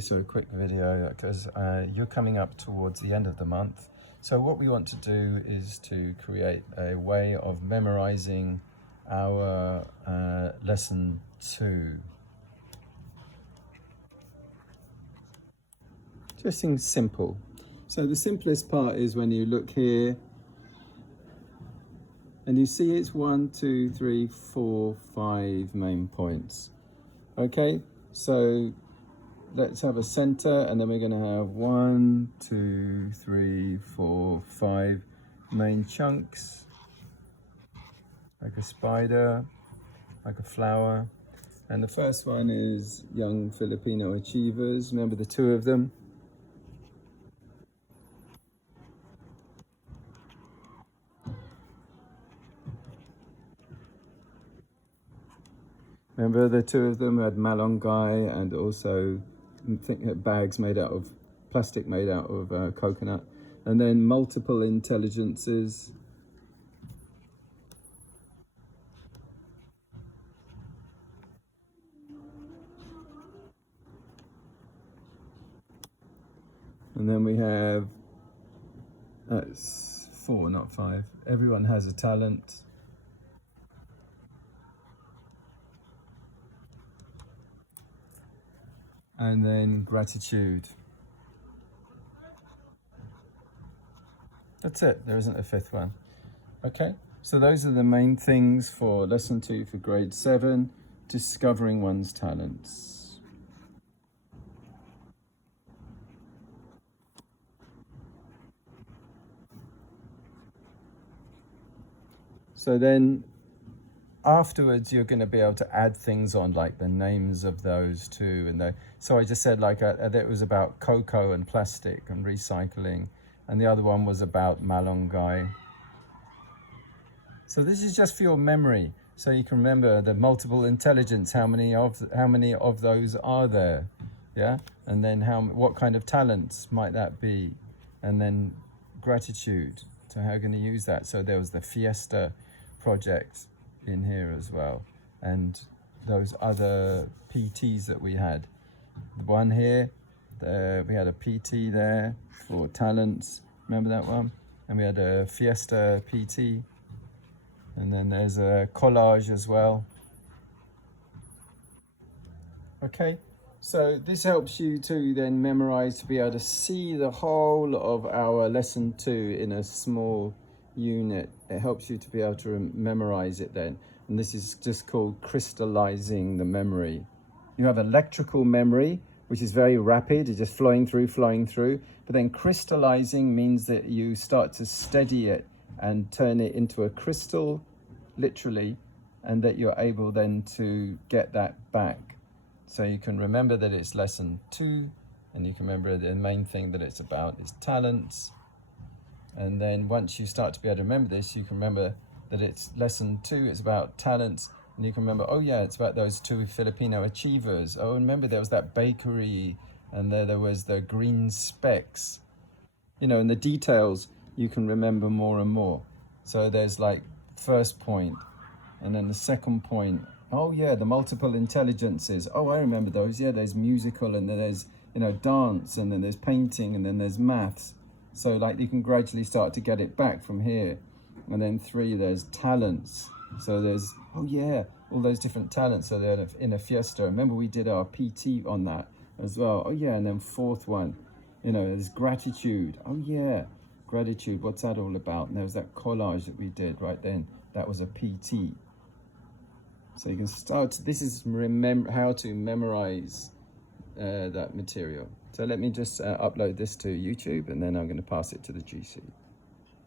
So a quick video because you're coming up towards the end of the month. So what we want to do is to create a way of memorizing our lesson 2. Just things simple. So the simplest part is when you look here and you see it's 1, 2, 3, 4, 5 main points. Okay, so let's have a center, and then we're going to have 1, 2, 3, 4, 5 main chunks, like a spider, like a flower. And the first one is young Filipino achievers. Remember the 2 of them? Remember the 2 of them had malunggay and also bags made out of plastic made out of coconut, and then multiple intelligences. And then we have 4, not 5. Everyone has a talent. And then gratitude. That's it. There isn't a 5th one. Okay, so those are the main things for lesson 2 for grade 7, discovering one's talents. So then afterwards you're going to be able to add things on, like the names of those 2, and so I just said like it was about cocoa and plastic and recycling, and the other one was about malunggay. So this is just for your memory, so you can remember the multiple intelligence, how many of those are there, yeah, and then what kind of talents might that be, and then gratitude. So how are you going to use that? So there was the fiesta project in here as well, and those other PTs that we had. The one here, we had a PT there for talents, remember that one? And we had a fiesta PT, and then there's a collage as well. Okay, so this helps you to then memorize, to be able to see the whole of our lesson 2 in a small unit. It helps you to be able to memorize it then, and this is just called crystallizing the memory. You have electrical memory, which is very rapid, it's just flowing through, but then crystallizing means that you start to steady it and turn it into a crystal, literally, and that you're able then to get that back. So you can remember that it's lesson 2, and you can remember the main thing that it's about is talents. And then once you start to be able to remember this, you can remember that it's lesson 2, it's about talents, and you can remember, oh yeah, it's about those 2 Filipino achievers. Oh, remember there was that bakery, and there was the green specks. You know, and the details you can remember more and more. So there's like first point, and then the second point, oh yeah, the multiple intelligences. Oh, I remember those. Yeah, there's musical, and then there's, you know, dance, and then there's painting, and then there's maths. So like you can gradually start to get it back from here. And then 3, there's talents. So there's, oh yeah, all those different talents. So they're in a fiesta. Remember we did our PT on that as well. Oh yeah, and then 4th one, you know, there's gratitude. Oh yeah, gratitude, what's that all about? And there was that collage that we did right then. That was a PT. So you can start, this is how to memorize that material. So let me just upload this to YouTube, and then I'm going to pass it to the GC.